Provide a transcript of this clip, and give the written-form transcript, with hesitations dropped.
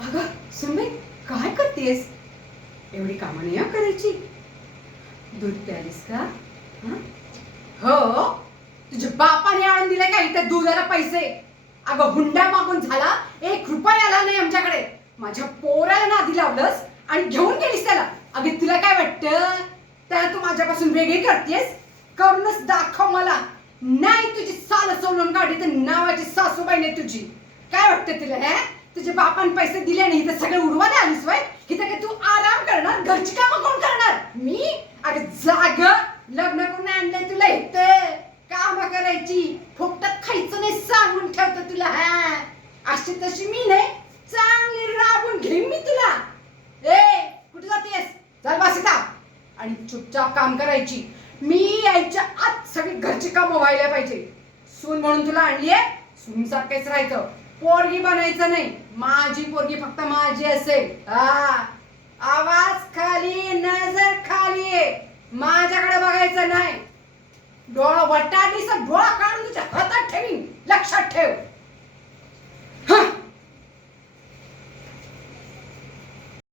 अगं सुनबाई, काय करतेस? एवढी कामं नाही हं करायची. दूध प्यालीस का? हं? हो, तुझ्या बापाने आणून दिले का इथे दुधाला पैसे? अगं हुंडा मागून झाला, 1 रुपया आला नाही आमच्याकडे. माझ्या पोराला नादी लावलंस आणि घेऊन गेलीस त्याला. अगं तुला काय वाटतं त्याला तू माझ्यापासून वेगळी करतेस? करूनच दाखव मला. नाही तुझी साल सोलून काढली तर नावाची सासूबाई नाही तुझी. काय वाटतं तुला? हे तुझ्या बापान पैसे दिले नाही तर सगळं उडवायला आलीस वय? इथं काय तू आराम करणार? घरची कामं कोण करणार? मी? अगं जाग, लग्न करून आणलंय तुला इथं काम करायची, फुकटात खायचं नाही सांगून ठेवतो तुला. हा अशी तशी मी नाही, चांगली राबून घेईन मी तुला. ए कुठे जातेस? चल बस इथं आणि चुपचाप काम करायची. मी यायच्या आत सगळी घरची कामं व्हायला पाहिजे. सून म्हणून तुला आणलीये, सून सारखेच राहायचं. पोरगी बनायचं नाही. माझी पोरगी फक्त माझी असेल. हा आवाज खाली, नजर खाली. माझ्याकडे बघायचं नाही. डोळा वटाडीचा डोळा काढून तुझ्या हातात ठेवीन, लक्षात ठेव.